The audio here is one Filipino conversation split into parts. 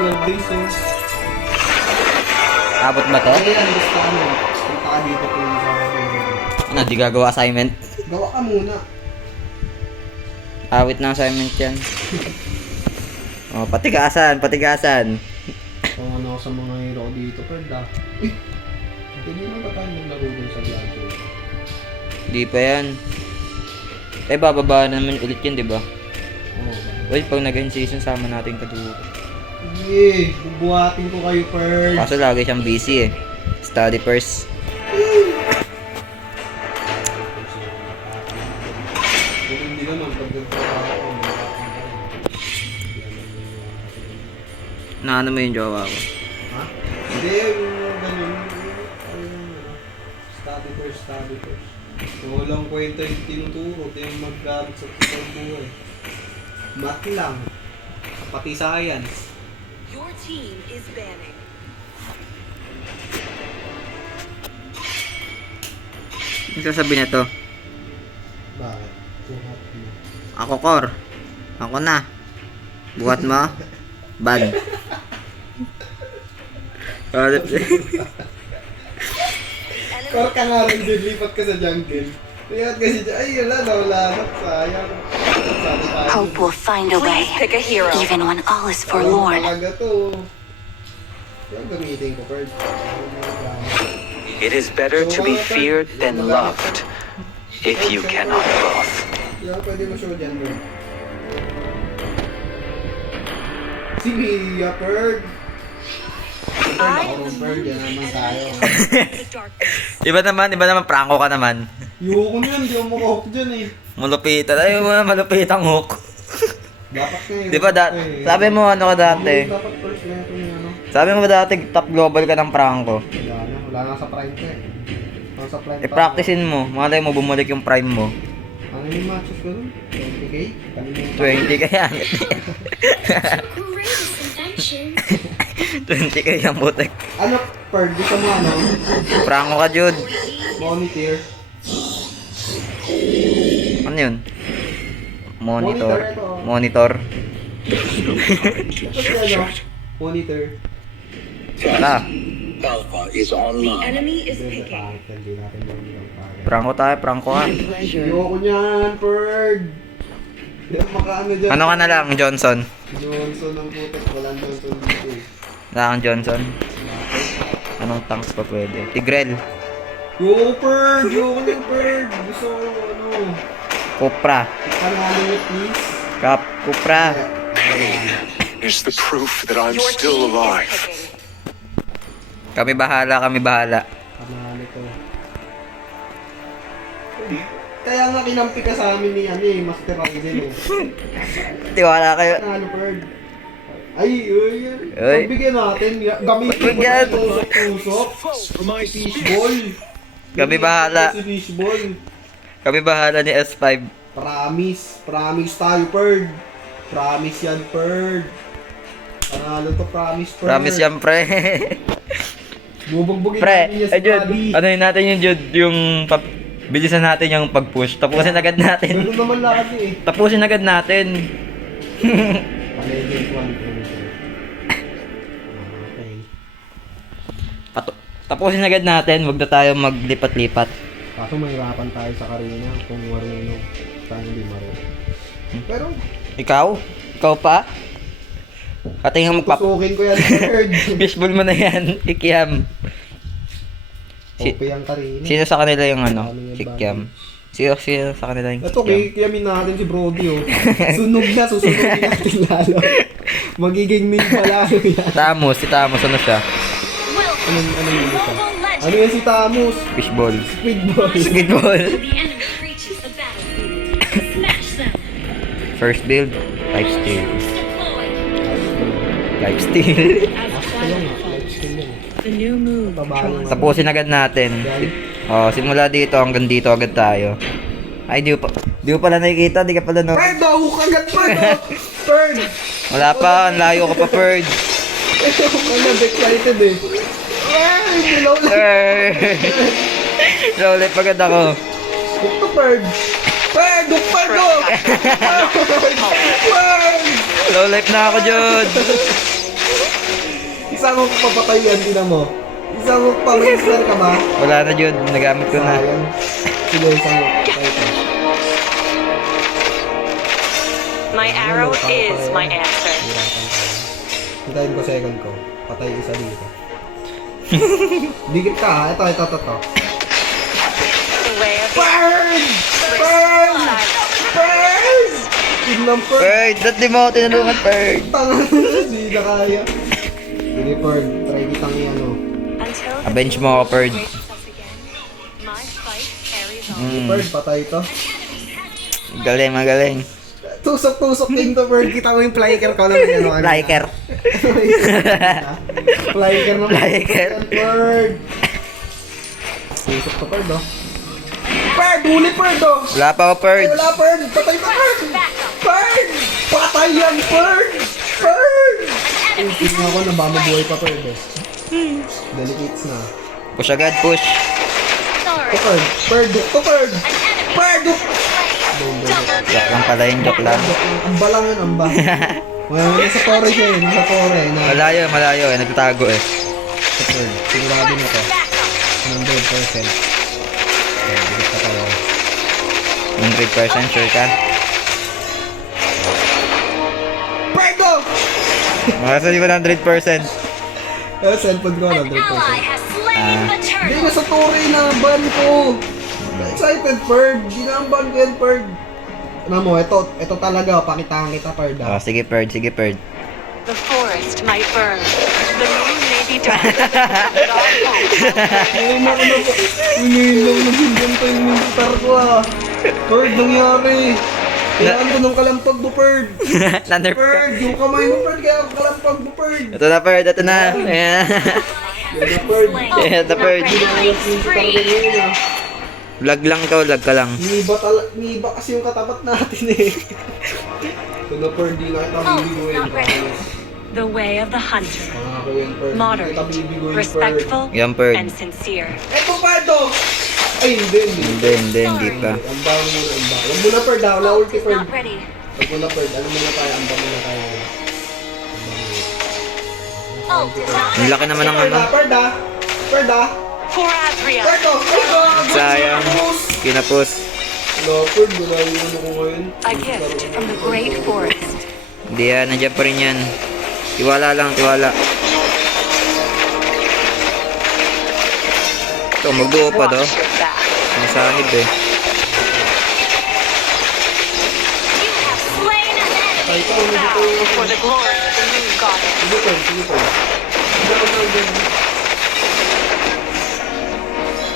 12 days eh. Abot ba to? Ay, ang gusto ka mo. Punta ka dito po yung sa Ano, di gagawa assignment? gawa ka muna. Awit ng assignment yan. Oh, patigasan, patigasan. Kung ano sa mga hero ko dito, Perda. Uy! Hindi mo ba tayo maglaro dun sa Gladio? Di pa yan. Eh, bababa naman ulit yun, di ba? Oo. Uy, pag nag-end season, sama natin kaduro. Sige, bubuhatin ko kayo, Perd. Kaso lagi siyang busy eh. Study first. Pero hindi naman, pag nagtrabaho ko, Na ano mo yung jowa ko? ha? Hindi, yung ganun. Study first, study first. So, walang kwenta yung tinuturo. Ito yung maggamit sa totoong buhay. Math lang. Pati science. Your team is banning. Ano sasabihin na to? Bakit? Buhat mo. Ako, Kor. Ako na. Buhat mo? Bad. Kor ka nga rin din, lipat ka sa jungle. Lipat ka sa jungle. Ay, wala na, wala na. Sayang. Sana tayo. Hope will find a way, Please pick a hero. even when all is Walang forlorn. talaga to. Yung gamitin ko, Bird. It is better to be feared than loved, if you cannot both. Yung pwede mo show dyan, Bird. Si Mia, Bird. Bird, ako rin, Bird. Yan naman tayo. The darkness. Iba naman, prangko ka naman. Yoko na yun, di ako makahok dyan eh. Malupitan. Ay, mo na malupitang hook. Dapat nga eh. Di ba, sabi mo ano ka dati? Dapat first na ito yung ano. Sabi mo ba dati, top global ka ng prangko? Wala na sa prime ko eh. Nasa prime pa. I-practicein mo. Malay mo, bumalik yung prime mo. Ano yung matches ko dun? 20k? Kalimutan. 20 kaya. Greatest invention. 20 kaya ang butik. Ano, Bird? Gusto mo ano? Prangko ka, Jude. Monitor. Ano yun? Monitor. Monitor ito. Monitor. Tapos ano? Monitor. Tara. Alpha is The online. enemy is Hindi, picking. pangit yan. Hindi natin gawin yung pangit. Prangko tayo, prangko ka. Ayoko niyan, Bird. Hindi ako makaano dyan. Ano ka na lang, Johnson? Johnson ang putas. Walang Johnson dito eh. Wala kang Johnson. Anong tanks pa pwede? Tigrel. Yo, Bird! Yo, Bird! Gusto ko ano. Kupra. Panalo niyo, please. Kap. Kupra. Is the proof that I'm Your still team is alive. picking. Kami bahala, kami bahala. Panalo ko. Kaya nga kinampi ka sa amin ni ano eh, Master Raiden eh. Tiwala kayo. Panalo, Bird. Ay, uy. Uy. Pagbigyan natin. Gamitin mo Bigyan. na tusok-tusok. Fishball. Kami bahala. Si Fishball. Kami bahala ni S5. Promise. Promise tayo, Bird. Promise yan, Bird. Panalo to, promise, Bird. Promise yan, pre. Bubugbugin Pre, namin yan si eh Jude, Buddy. ano yun natin yung Jude, yung bilisan natin yung pag-push. Tapusin agad natin. Ganun naman lagi eh. Tapusin agad natin. Legend 1. Okay. Tapusin agad natin, wag na tayo maglipat-lipat. Kaso mahirapan tayo sa karina kung marunong. Sana hindi marunong. Pero, Ikaw pa? Katingin mo tusukin ko yan, Bird. Fishball mo na yan, Kikiam. Okay ang karina. Sino sa kanila yung ano, Kikiam? Sino sa kanila yung Ito, Kikiam? kikiamin natin si Brody oh. Sunog na, susunogin natin lalo. Magiging meme pa lalo yan. Si Tamos, ano siya? Ano yun ito? Ano yan si Tamus? Fishball. Squidball. Squidball. The enemy reaches the battlefield. Smash them. First build, lifesteal. Deploy. Lifesteal. Ayun nga, lifesteal yan. The new move. Tabayan nga. Tapusin agad natin. Simula dito hanggang dito agad tayo. Ay, di ko pala nakikita, di ka pala no. Bird, oh! Kagat Bird, oh! Bird! Wala pa, ang layo ka pa, Purge. I'm excited eh. Ay, dilaw lang. So, ulit pagod ako. Ito, Bird. Bird, Bird, oh! Bird! Low life na ako, Jod. isang hook papatayan, tinan mo. Isang hook pa, may star ka ba? Wala na Jud, nagamit ko na. Sayang. Sige, isang hook. Patay ito. My arrow is my answer. Hirapan tayo. Hintayin ko second ko. Patay isa dito. Dikit ka ha. Ito. The way of the Burn! Yun lang, Bird. Bird, ba't di mo ako tinulungan, Bird? Tangan. Hindi na kaya. Sige, Bird. Try kitang i-ano. until the Avenge mo ako, Bird. breaks us again. My fight carries on. Bird, patay ito. Magaling, magaling. Tusok-tusok din to, Bird. Kita mo yung flyker ko lang. Ano, Liker. Flyker naman. Flyker. Bird. Tusok to, Bird, oh. Bird! Huli, Bird, oh! Wala pa ako, Bird. Ay, wala, Bird! Patay pa, Bird! Bird! Patay yan, Bird! Bird! Isis na ako na ba mabuhay pa, Bird, eh. Delicates na. Push agad, push. To, Bird! Bird! To, Bird! Bird! Joke lang pala yun, joke lang. Amba lang yun, amba. Well, nasa tore siya eh. Nasa tore. Malayo, malayo. Nagtatago eh. To, Bird. Sigurado na to. 100%. Okay, bigit ka tayo. 100% sure ka. Bird, oh! Makasa di 100%. Cellphone ko, 100%. has slain the Hindi turtle. na sa tore na ban ko. Excited, Bird. Ginamban ko yan, Bird. Ano mo, ito talaga. Pakitaan kita, Bird. Oh, sige, Bird, sige, Bird. The forest might burn. The moon may be dark. But all hope. Ay, naku na po. Ngayon lang nag-invento yung militar ko, ah. Bird, nangyari. Kailangan ko ng kalampag mo, Bird. Thunder. Bird, yung kamay mo, Bird. Kaya ang kalampag mo, Bird. Ito na, Bird, ito na. Ayan. Yan na, Bird. Ayan na, Bird. Pinalas yung militar ko ngayon, ah. Vlog lang to, vlog ka lang. Niiba kasi yung katapat natin, eh. Ito na, Bird. Di na kita bibiguin. The way of the hunter. Pangako yan, Bird. Di Moderate, kita bibiguin, Bird. respectful, Yan, Bird. and sincere. Eto, Bird, oh. Ay, hindi. Hindi pa. Ang bago muna, ang bago. Huwag muna, Bird, ah. Wala ulti, Bird. Not ready. Huwag muna, Bird. Ano muna tayo? Ang bago muna tayo. Ult is not Ang laki naman ng ano. Bird, ah. Bird, ah. For Adria. Bird, oh. Bird, oh. Sayang. Kinapos. Wala, Bird. Wala yung ano ko ngayon. A gift from the great forest. Hindi yan, nandiyan pa rin yan. Tiwala lang, tiwala. Ito, magduo pa do. Watch your back. Ang sanib eh. You have slain an enemy. Ay, ito, medyo Bow ko. before the glory of the moon goddess. Sige, Bird. Sige, Bird.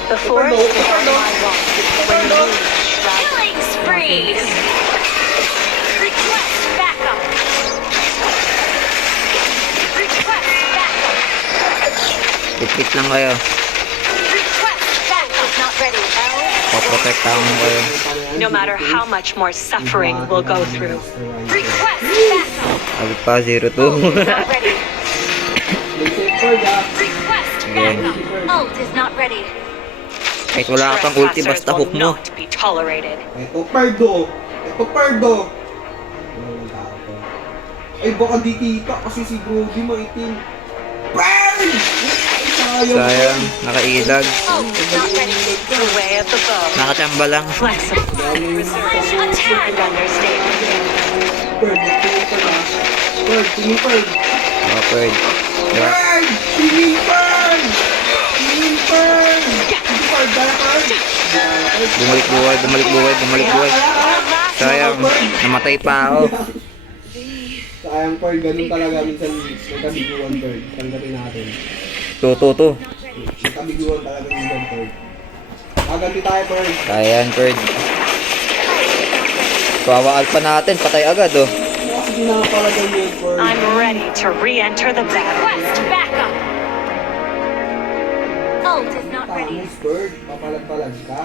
The forest is on my watch when the moon is shrouded. Killing spree. Request backup. Request backup. Tipik lang kayo. Request backup. Not ready. Paprotektahan mo kayo. No matter how much more suffering we'll go through. Request backup. Abot pa, 0-2. Not ready. Bird, ah. Request backup. Ult is not ready. Kahit wala ka pang ulti, Trespassers basta hook will mo. not be tolerated. Ito, Bird, oh. Ito, Bird, oh. Walang tao to. Ay, baka di kita kasi si Brody maitim. Bird! Sayang. Sayang, nakailag. Ult is not ready. The way of the bow. Nakachamba lang. Flexible and understated. Bird, tingin ka na. Bird, tingin, Bird. Oh, Bird. Diba? Bird! Tingin, Bird! Tingin, Bird! Hindi, Bird, dala, Bird. Bumalik buhay, bumalik buhay, bumalik buhay. Sayang, namatay pa ako. Sayang, Bird. Ganun talaga minsan nagkabiguan, Bird. Tanggapin natin. To. Nagkabiguan talaga minsan, Bird. Kaganti tayo, Bird. Ayan, Bird. Kawawa alpha natin, patay agad oh. Kasi ginapalagan yun, Bird. I'm ready to re-enter the battle. Request backup. Ult is not ready. Tamos, Bird. Papalag-palag ka.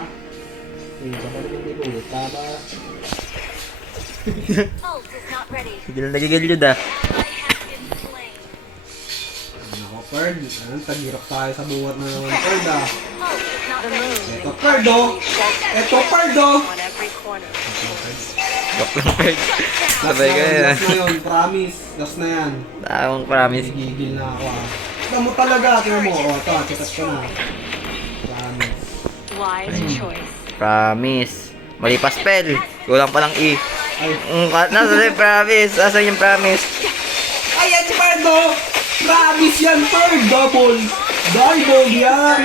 Hindi ka pa naman nilulit. Tama. Ult is not ready. Gigil na gigil yun ah. Ally has been slain. Ako, Bird. Anong tagirap tayo sa buhat na naman, Bird, ah. Ult is not The ready. moon Ito, Bird, oh. Ito, Bird, oh. on every corner. Joke lang, Bird. Sabay kayo ah. Last na yun, promise. Last na yan. Taong promise. Gigil na ako, ah. Tignan mo talaga. Tignan mo. O, ito. Chikat ko na. Promise. Wise choice. Promise. Mali pa spell. Kulang palang E. Ay. Nasa yung promise? Asan yung promise? Ayan si Pardo! Promise yan, Bird! Double! Double yan!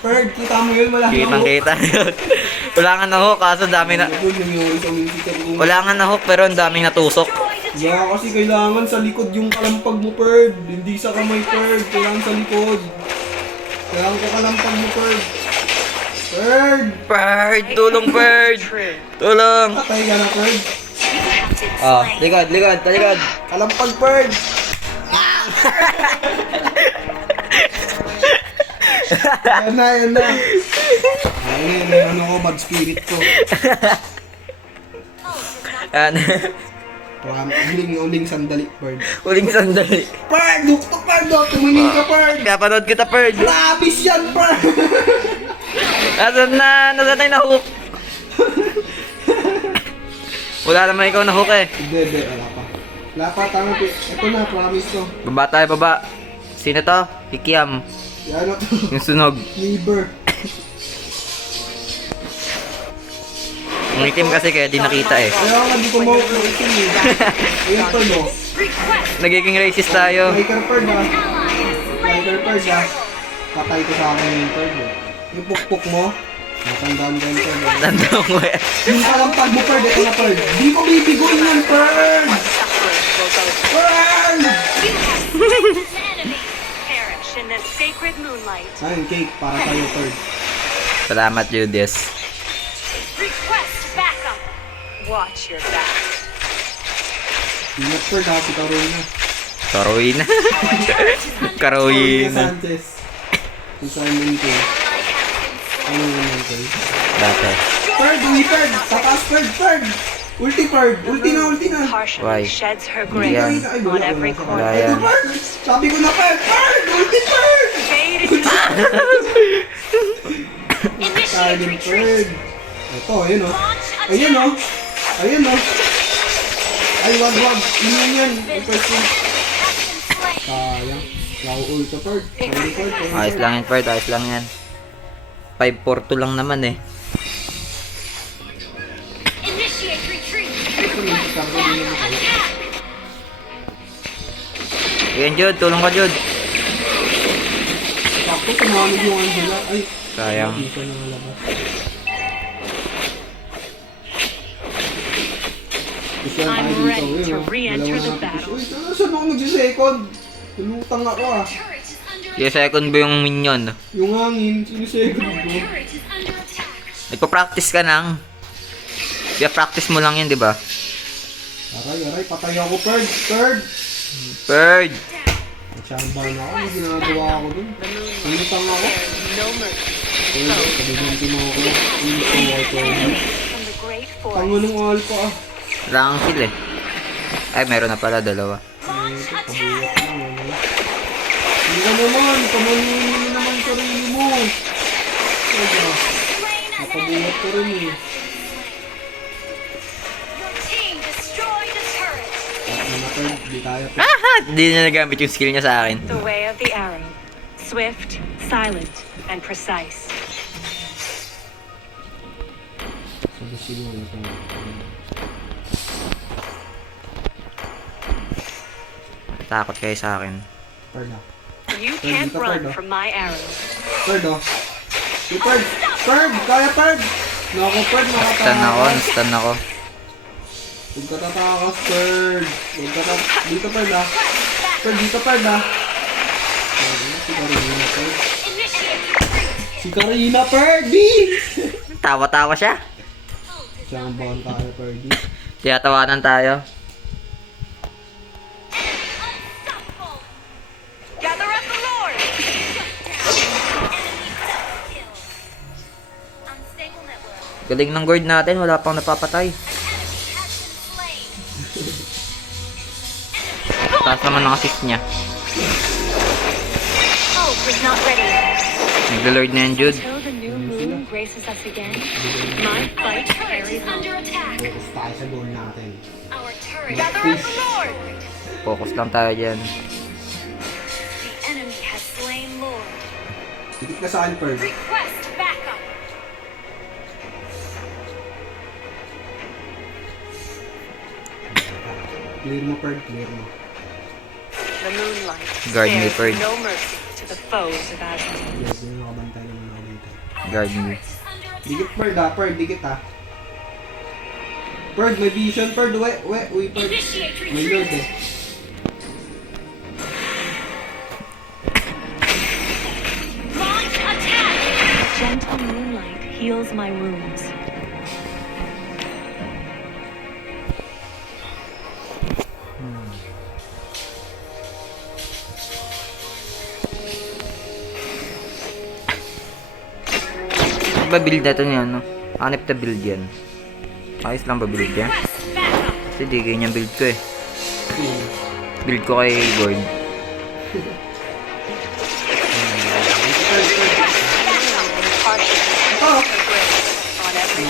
Bird, kita mo yun, wala Kitang kita yun. Wala nga na hook, kaso dami na... Wala nga na hook, pero ang daming natusok. Yeah, kasi kailangan sa likod yung kalampag mo, Bird. Hindi sa kamay, Bird. Kailangan sa likod. Kailangan ko kalampag mo, Bird. Bird! Bird! Tulong, Bird! True. Tulong! Patay ka na, Bird. Oh, likod, likod, talikod. Kalampag, Bird! Ayan na, ayan na. Ayun, yung ano ko, bad spirit ko. Yan. Uling sandali, Bird. Uling sandali. Bird! Dukto, Bird! Tumingin ka, Bird! Pinapanood kita, Bird. Promise yan, Bird! Nasaan na? Nasaan na yung na-hook? Wala naman ikaw na-hook eh. Hindi, wala pa. Wala pa, tama. Ito na, promise ko. Baba tayo, baba. Sino to? Kikiam. Yan na to. Yung sunog. Neighbor. Ang itim kasi kaya di nakita eh. Kaya nga, di ko mauulitin eh. Ayan, Bird, oh. Nagiging racist tayo. Striker, Bird, ah. Striker, Bird, ah. Patay ko sa akin yung Bird, eh. Yung pukpuk mo, matandaan ko yung Bird, eh. Tandaan mo eh. Yung kalampag mo, Bird, ito na, Bird. Di ko bibigoyin yan, Bird! Bird! Perish in the sacred moonlight. Ayun, cake, para tayo, Bird. Salamat, Judas. Request backup. Watch your back. Ingat, Bird, ha, si Carolina. Carolina. Carolina Carolina. Sanchez. Si Simon K. Ano naman, Kay? Dati. Bird, uwi, Bird! Tatas, Bird, Bird! Ulti, Bird! Ulti na! Partially Why? sheds her Yan. grace on every Wala corner. yan. Ito, Bird! Sabi ko na, Bird! Bird! Ulti, Bird! Fade into Silent, Bird! Ito, ayun, oh. Ayun, oh. Ayun, oh. Ay, wag. Inon yan. First one. Sayang. Nauulta, Bird. Sorry, Bird. Ayos lang yan, Ferd. Ayos lang yan. 5-4-2 lang naman eh. Initiate retreat. Yan, Jude. Tulong ka, Jude. Sakto, tumanog yung Angela. Ay, Sayang. hindi pa nangalabas. I'm ready to re-enter the battle. Uy, saan ako nag-second? Tulutang ako, ah. Turret is under Yung second ba yung minion? Yung hangin, sinisecond ko. turret is under attack. Nagpa-practice ka nang. Kaya practice mo lang yun, di ba? Aray, patay ako, Bird. Bird! Ferd! Nagsambar na ako, may ginagawa ako dun. Tulutang ako. No mercy Kabibanti mo ako. Init ko ako. from the great Tango forest. ng alpha, ah. Wala kang kill eh. Ay, meron na pala, dalawa. Launch attack. Kabuhat lang, ano. Hindi ka naman, pamanunin mo naman yung sarili mo. Diba? Slain an enemy. Nakabuhat ka rin eh. Your team destroyed a turret. Ano na, Bird, di tayo. Ah! Hindi na nagamit yung skill niya sa akin. The way of the arrow. Swift, silent, and precise. Sabi mo ito. Takot kayo sa akin. Bird, ah. You can't run from my arrow. Bird, oh. Si Bird! Bird! Kaya, Bird! Naku, Bird, Stun ako, nakatakas. stun ako. Huwag ka tatakas, Bird. Huwag ka tatakas. Dito, Bird, ah. Bird, dito, Bird, ah. Si Karina, Bird. Initiate retreat. Si Karina, Bird! Tawa-tawa siya. Siyang bawal tayo, Bird. Tiyatawanan tayo. Unstoppable. Gather up the Lord! Unstable network. Galing ng guard natin, wala pang napapatay. An enemy has been slain. Taas naman ang assist niya. Hope is not ready. Naglo-lord na yan, Jude. Till the new moon graces us again, my fight Turret carries is under on. attack. Focus tayo sa goal natin. Our turret. Gather up the Lord! Focus lang tayo dyan. Dikit ka sa akin, Pearl. Request backup. Clear mo, Pearl. Clear mo. The moonlight Guard me, spares Bird. no mercy to the foes of Aslan. Yes, yun yung nakabantay naman ako dito. Guard me. Dikit, Pearl, ha? Pearl, dikit, ha? Pearl, may vision, Pearl. Uy, Pearl. Initiate May lord, retreat. eh. Launch attack. Gentle moonlight heals my wounds. Ba build na to niya, no? Hanip na build yan. Ayos lang ba build yan? Request backup. Kasi di ganyan build ko eh. Build ko kay Gord. Oh! On every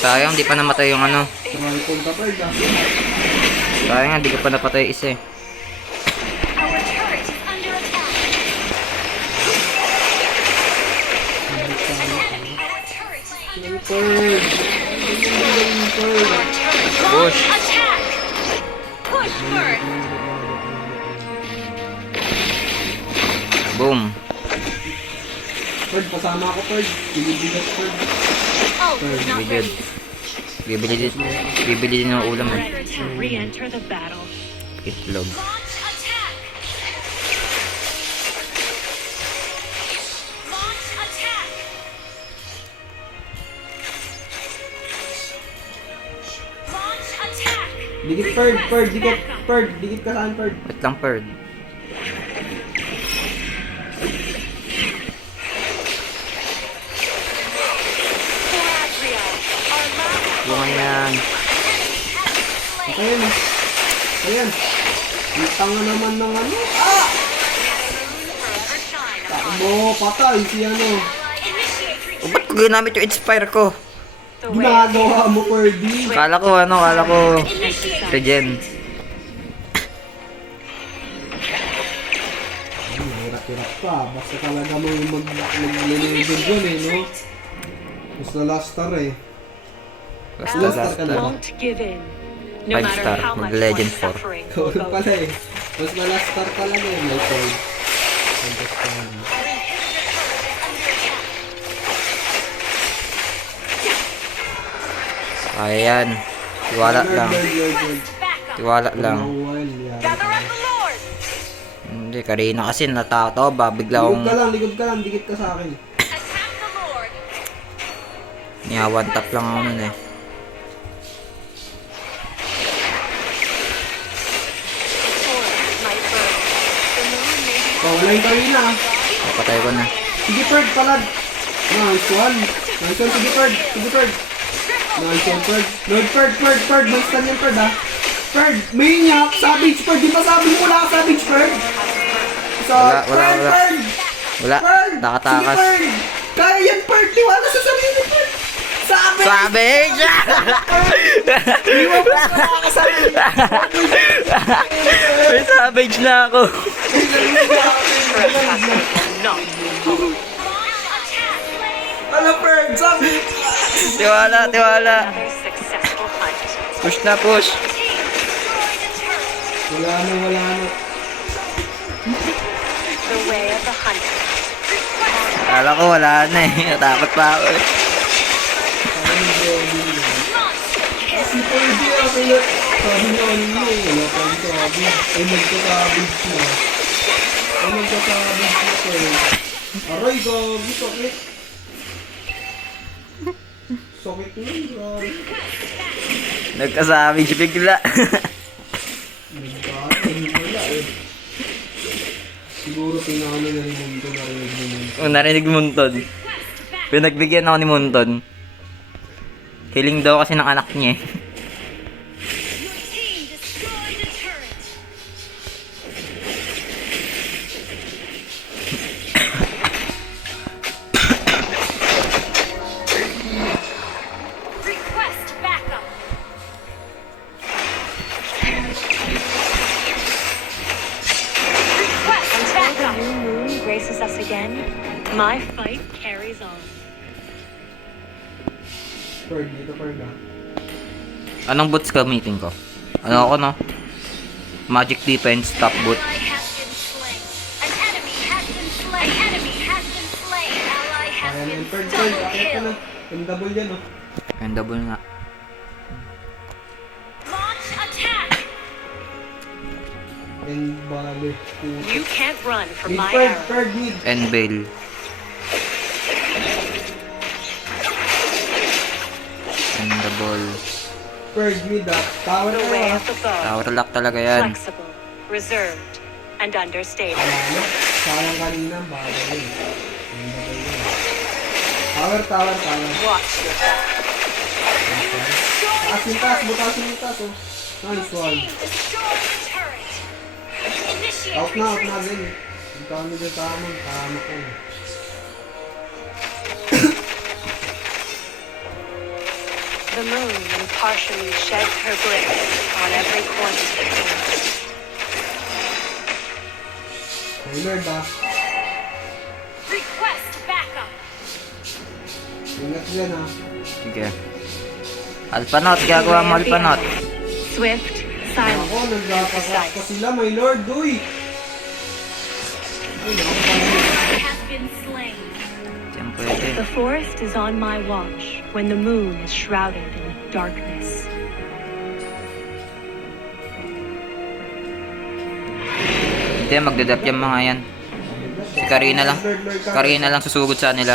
Sayang, di pa namatay yung ano. Rifle ka, Pearl, ha? Sayang, di ka pa napatay isa eh. Our turret is under attack. Our turret is under Pearl! Pearl! Push! attack. Push bird. Boom! Pearl, pasama ako, Pearl. Binibigat, Pearl. Ult is not Very good. ready. Bibili din ng ulam eh. ready to re-enter the battle. Itlog. Launch attack. Launch attack. Launch attack. Dikit, Pearl. Pearl, dikit. Pearl, dikit ka saan, Pearl? Wait lang, Bird. Bungan yan. Ayan, eh. Ayan. Yung tanga naman ng ano. Ah! Takbo, patay si ano. O, ba't ko ginamit yung inspire ko? Ginagawa mo, Purdy. Kala ko regen. Mahirap-hirap pa. Basta talaga mo yung mag-level dyan eh, no? Basta last star eh. Basta Last last star ka na ba? Won't give in. No 5 matter star, how much mag-legend one 4. suffering Ikaw will na go pala eh. Basta last star talaga eh, my friend. Ayan. Tiwala lang. Backup. Tiwala lang. Gather up the Lord. Hindi, kanina kasi natato ba? Bigla Likod akong ka lang, likod ka lang, dikit ka sa akin. Attack the Lord. niyawan tap lang ako nun eh. might burn. The moon may be Oh, wala yung karina ah. Napatay ko na. Sige, Purd, palad. Nice one. Nice one, sige, Purd. Sige, Purd. Nice one, Purd. Lord, Purd. May stun yan, Purd, ha. Purd, may niya. Savage, Purd. Di ba sabi mo wala ka Savage, Purd? Wala. Purd. Wala. Purd. Nakatakas. Sige, Purd. Kaya yan, Purd. Tiwala sa sarili, Purd. Savage. Savage! Di ba, Purd? Wala ka sarili. May savage na ako. Ano, Purd? Savage. Tiwala. another successful hunt. Push na, push. Wala na. The way of the hunter. Kala ko wala na eh. Natakot pa ako eh. Si Purdy, okay na. Sabi nga kanina eh, wala pang sabi. Ay, magkasabig siya. Ay, magkasabig siya eh. Aray, gabi, sakit. Sakit yun, grabe. Nagka-savage bigla. Nagkakain wala eh. Siguro pinakano na rin mundo na rin mundo. O, narinig Munton. Pinagbigyan ako ni Munton. Hiling daw kasi ng anak niya eh. Your team destroyed a turret. Request backup. Bird, dito bird ah. Anong boots gamitin ko? Ano ako, no? Magic defense, top boot. Ally has been slain. An enemy has been slain. An enemy has been slain. Ally has Kaya na been yung bird, double Kaya ka na. kill. Yung double yan oh. And double nga. Launch attack. And bale. You can't run from Mid my bird, arrow. bird mid. And bail. And double. Bird mid ah. Tower The na way ah. of the bow. Tower lock talaga yan. Flexible, reserved, and understated. Wala na. Sayang kanina. Bale yun. Yung double yun. Tower, tower, tower. Watch your back. Taas yung taas, butasin yung taas oh. Nice one. Team destroy the turret. Initiate Out na retreat. din. Ang kami dyan tama. Tama ko. The moon impartially sheds her grace on every corner. May Lord ah. Request backup. Ingat dyan ah. Sige. Alpanot, gagawa mo alpanot. Swift, silent, Ako, nagpapasak pa sila. May Lord, uy! Ay, Ally has been slain. Diyan pwede. The forest is on my watch when the moon is shrouded in darkness. Hindi, magdadap yung mga yan. Si Karina lang. Karina lang susugod sa nila.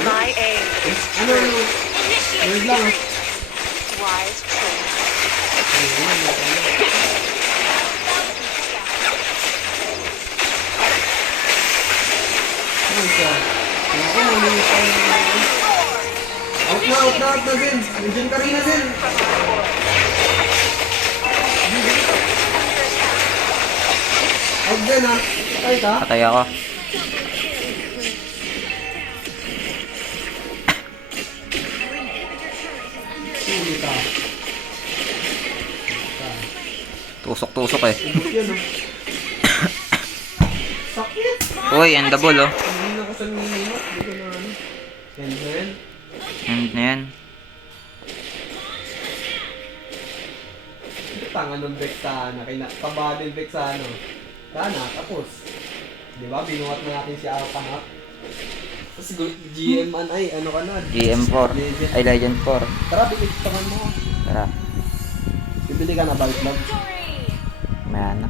My aim is Ano, ano? Initiate Lord lang ah. retreat. wise choice. Nice ah. Ako, malinis pa yung out na din. Nandiyan Karina din. Out din ah. Patay ka? Patay ako. Sulit ah. Tusok-tusok eh. Ubus yan ah. Sakit! Uy, and double oh. Hindi na ko sa minimap. Hindi ko na ano. Yan ba yan? And na yan. Tanga ng Vexana. Kabadin Vexano. Sana, tapos. Di ba? Binuhat na natin si Alpanat. Tapos GM ay, ano ka na? GM4. Ay, Legend 4. Tara, bilig pangan mo. Tara. Bibili ka na balik vlog. Maya na.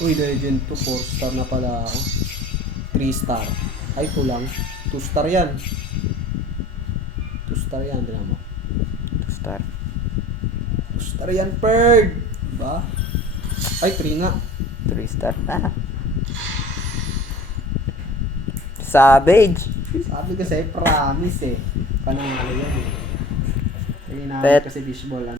Uy, Legend 2, 4 star na pala ako. 3 star. Ay, 2 lang. 2 star yan. 2 star yan, tinan mo. Star. 2 star yan, Perd! Diba? Ay, 3 nga. 3 star. Savage. Sabi kasi, promise eh. Panangalo yan eh. Kaya Pet. kasi fishball.